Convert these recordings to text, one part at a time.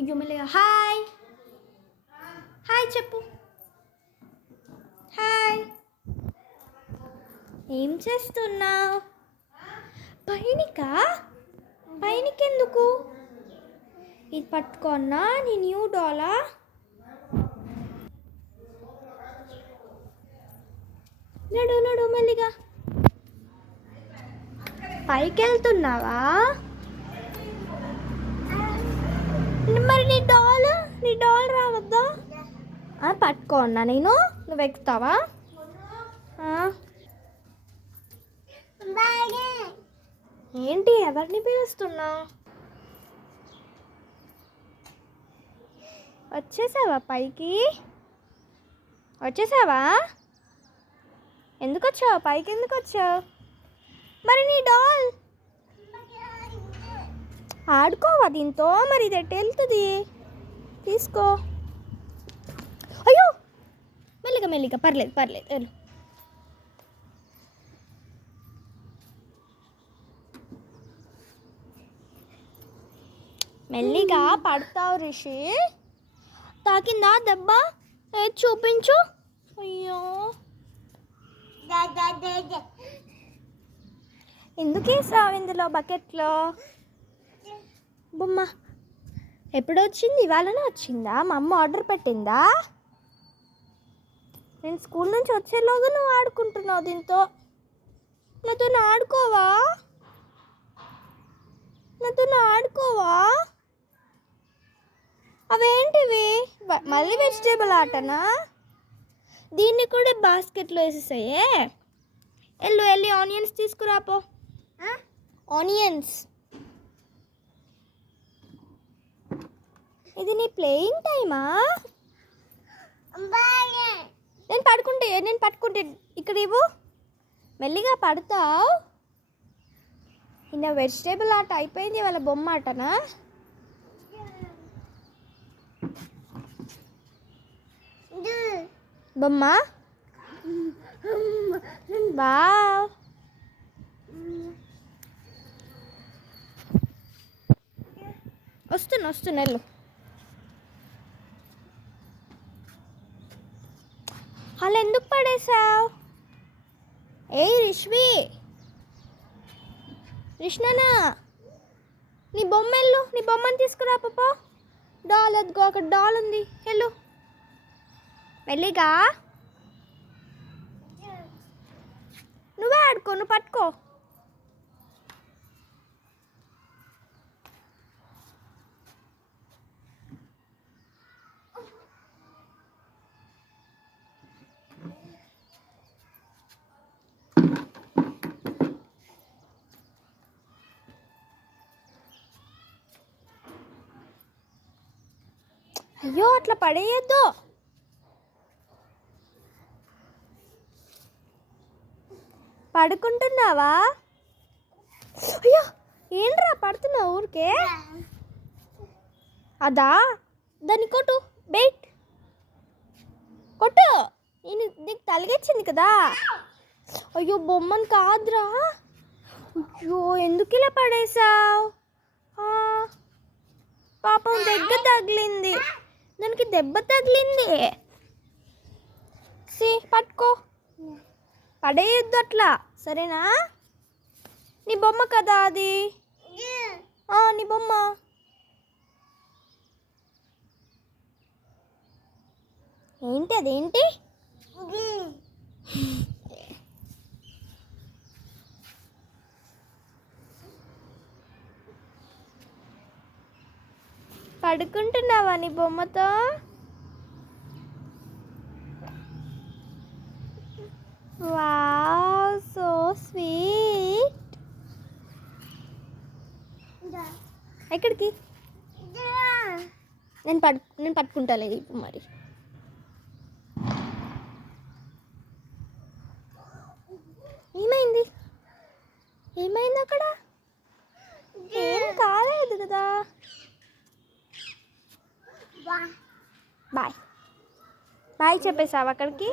అయ్యో మెల్లగా hi hi చెప్పు. హాయ్. ఏం చేస్తున్నావు? పైనికా? పైనకెందుకు? ఇది పట్టుకోన్నా నీ న్యూ డాలా? నడు నడు మెల్లిగా. పైకి వెళ్తున్నావా? మరి నీ డాల్ రావద్దా? పట్టుకోన్నా నేను, నువ్వు ఎక్కుతావా? ఏంటి ఎవరిని పిలుస్తున్నావు? వచ్చేసావా పైకి? వచ్చేసావా? ఎందుకు వచ్చావు పైకి? ఎందుకు వచ్చావు? మరి నీ డాల్ ఆడుకోవా దీంతో? మరి ఇది ఎట్టు వెళ్తుంది? తీసుకో. అయ్యో మెల్లిగా మెల్లిగా, పర్లేదు పర్లేదు వెళ్ళు. మెల్లిగా పడతావు రిషి. తాకిందా దెబ్బ? ఏది చూపించు. అయ్యో ఎందుకు వేసావు ఇందులో బకెట్లో? బొమ్మ ఎప్పుడు వచ్చింది? ఇవాళనే వచ్చిందా? మా అమ్మ ఆర్డర్ పెట్టిందా? నేను స్కూల్ నుంచి వచ్చేలోగా నువ్వు ఆడుకుంటున్నావు దీంతో. నాతో ఆడుకోవా? నాతో ఆడుకోవా? అవేంటివి? మళ్ళీ వెజిటేబుల్ ఆటనా? దీన్ని కూడా బాస్కెట్లో వేసేసాయే. వెళ్ళి ఆనియన్స్ తీసుకురాపో. ఆనియన్స్. ఇది నీ ప్లేయింగ్ టైమా? నేను పట్టుకుంటే ఇక్కడ ఇవ్వు. మెల్లిగా పడతావు. ఇంకా వెజిటేబుల్ ఆట అయిపోయింది, వాళ్ళ బొమ్మ ఆటనా? బొమ్మ బావ్. వస్తున్నా వెళ్ళు. అలా ఎందుకు పడేసావు? రిష్ణనా నీ బొమ్మ వెళ్ళు. నీ బొమ్మని తీసుకురా పాపా. డాల్ అదిగో అక్కడ డాల్ ఉంది, వెళ్ళు మెల్లిగా. నువ్వే ఆడుకో, నువ్వు పట్టుకో. అయ్యో అట్లా పడేయద్దు. పడుకుంటున్నావా? అయ్యో ఏంట్రా పడుతున్నావు ఊరికే? అదా దాన్ని కొట్టు, బెయిట్ కొట్టు. నీకు తలిగొచ్చింది కదా. అయ్యో బొమ్మను కాదురా. అయ్యో ఎందుకు ఇలా పడేసావు? పాపం తగిలింది దానికి, దెబ్బ తగిలింది. పట్టుకో, పడేయొద్దు అట్లా, సరేనా? నీ బొమ్మ కదా అది. నీ బొమ్మ. ఏంటి అదేంటి? పడుకుంటున్నావా నీ బొమ్మతో? Wow so sweet. ఎక్కడికి? నేను పట్టుకుంటాలే ఇప్పుడు. మరి ఏమైంది అక్కడ? ఏం కాలేదు కదా. బాయ్ చెప్పేసావా అక్కడికి?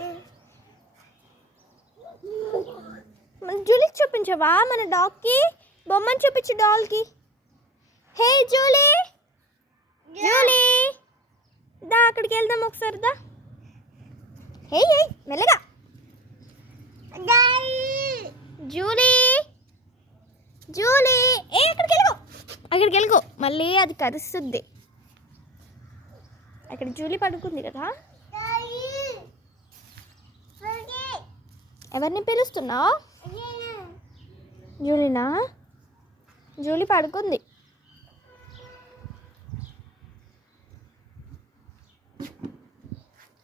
జూలీకి చూపించవా? మన డాగ్కి బొమ్మని చూపించు డాల్కి. హే జూలీ, జూలీ అక్కడికి వెళ్దాం ఒకసారి దా. హే మెల్లగా. జూలీ జూలీ అక్కడికి వెళ్ళిపో మళ్ళీ అది కరుస్తుంది. అక్కడ జూలీ పడుకుంది కదా. ఎవరిని పిలుస్తున్నావు? జూలీనా? జూలీ పడుకుంది.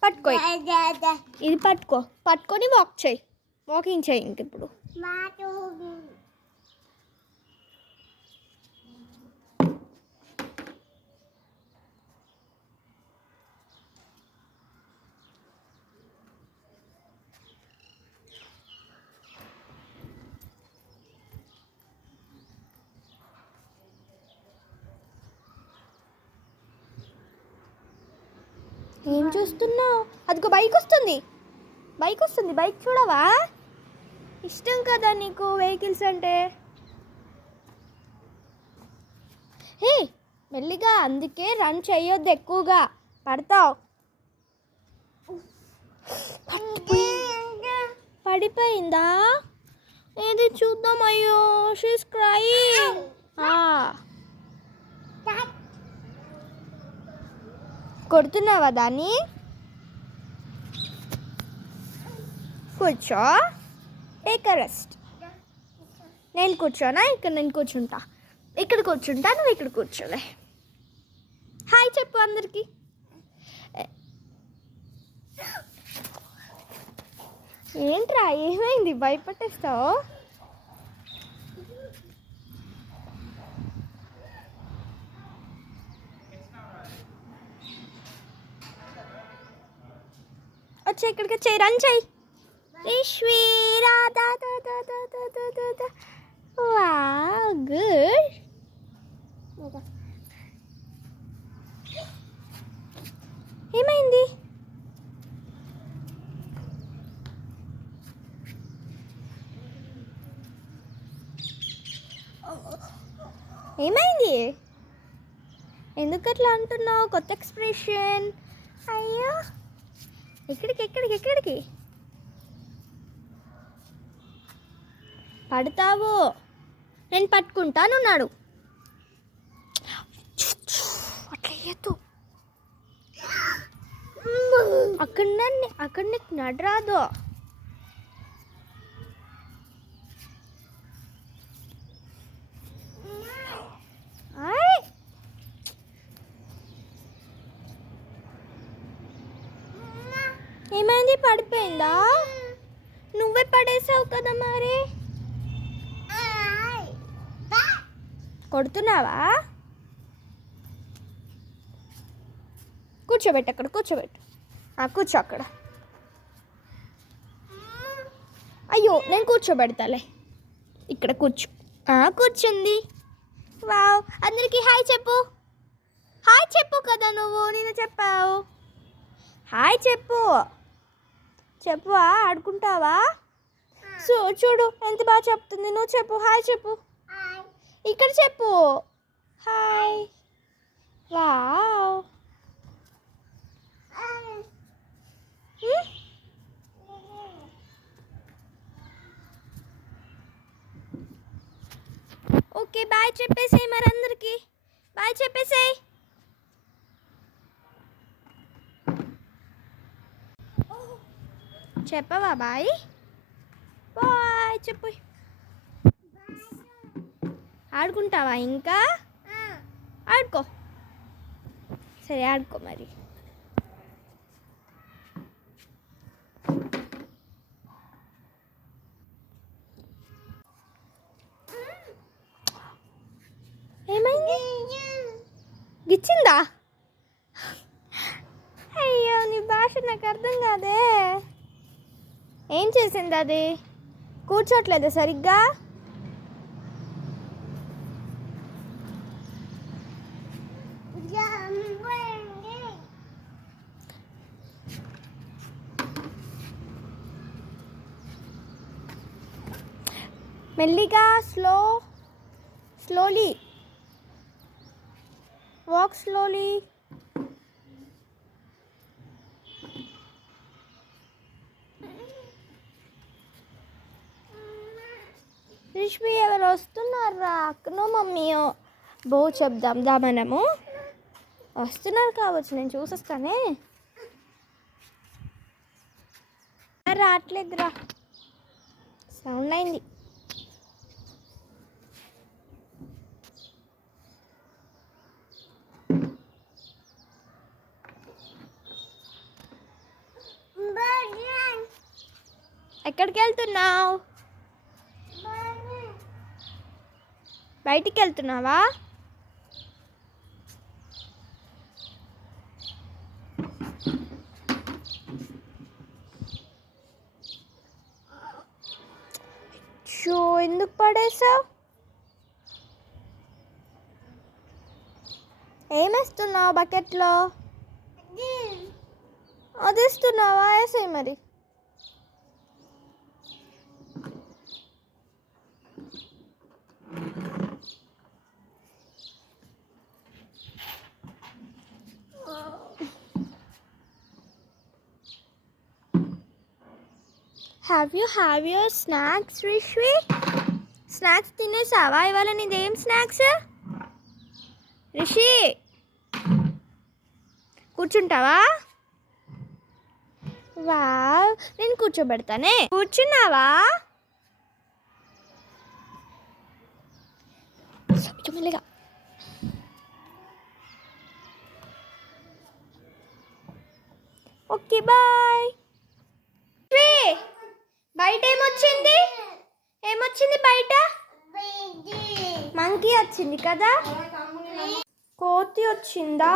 పట్టుకో, ఇది పట్టుకొని వాకింగ్ చేయి ఇంక ఇప్పుడు. ఏం చూస్తున్నావు? అదిగో బైక్ వస్తుంది. బైక్ చూడవా? ఇష్టం కదా నీకు వెహికల్స్ అంటే. హే మెల్లిగా, అందుకే రన్ చేయొద్దు ఎక్కువగా, పడతావు. పడిపోయిందా? ఏది చూద్దాం. అయ్యో షీస్ క్రైయింగ్. కొడుతున్నావా దాన్ని? కూర్చో, టేక్ అ రెస్ట్. నేను కూర్చోనా? నేను కూర్చుంటా. ఇక్కడ కూర్చుంటా, నువ్వు ఇక్కడ కూర్చోలే. హాయ్ చెప్పు అందరికి. ఏంట్రా ఏమైంది? భయపట్టేస్తావు? వచ్చి ఇక్కడికి వచ్చి రన్ చేయి. గుడ్. ఏమైంది? ఏమైంది? ఎందుకు అట్లా అంటున్నావు? కొత్త ఎక్స్ప్రెషన్. అయ్యో ఎక్కడికి పడతావు? నేను పట్టుకుంటానున్నాడు. అట్లా వేయద్దు. అక్కడ నీకు నడరాదు. ఏమైంది? పడిపోయిందా? నువ్వే పడేసావు కదా మరి. కొడుతున్నావా? కూర్చోబెట్టు అక్కడ, కూర్చోబెట్టు. కూర్చో అక్కడ. అయ్యో నేను కూర్చోబెడతాలే. ఇక్కడ కూర్చో. కూర్చుంది. వావ్. అందరికీ హాయ్ చెప్పు. హాయ్ చెప్పు కదా నువ్వు. నేను చెప్పావు. హాయ్ చెప్పు. చెప్పువా? ఆడుకుంటావా? చూడు ఎంత బాగా చెప్తుంది. నువ్వు చెప్పు. హాయ్ చెప్పు. ఇక్కడ చెప్పు. హాయ్. వావ్. ఓకే బాయ్ చెప్పేసేయి మరి అందరికి. బాయ్ చెప్పేసేయి. చెప్పవా బాయ్? బాయ్ చెప్పు. ఆడుకుంటావా ఇంకా? ఆడుకో. సరే ఆడుకో మరి. ఏమైంది? గిచ్చిందా? అయ్యో నీ భాష నాకు అర్థం కాదే. ఏం చేసింది అది? కూర్చోట్లేదా సరిగ్గా? మెల్లిగా, స్లోలీ వాక్, స్లోలీ. రిష్మి ఎవరు వస్తున్నారా? అక్కనో మమ్మీయో బో చెప్దాం మనము. వస్తున్నారు కావచ్చు, నేను చూసేస్తానే. రావట్లేదురా, సౌండ్ అయింది. ఎక్కడికి వెళ్తున్నావు? బయటికి వెళ్తున్నావా? షో ఎందుకు పడేసావు? ఏమేస్తున్నావు బకెట్లో? అది ఇస్తున్నావా? వేసేయి మరి. Have your snacks Rishvi? Snacks తినేసావా? ఇవాళ నీదేం స్నాక్స్? రిషి కూర్చుంటావా? వావ్, నేను కూర్చోబెడతానే. కూర్చున్నావా? మెల్లిగా. Okay boy. బయట ఏమొచ్చింది? బయట మంకీ వచ్చింది కదా? కోతి వచ్చిందా?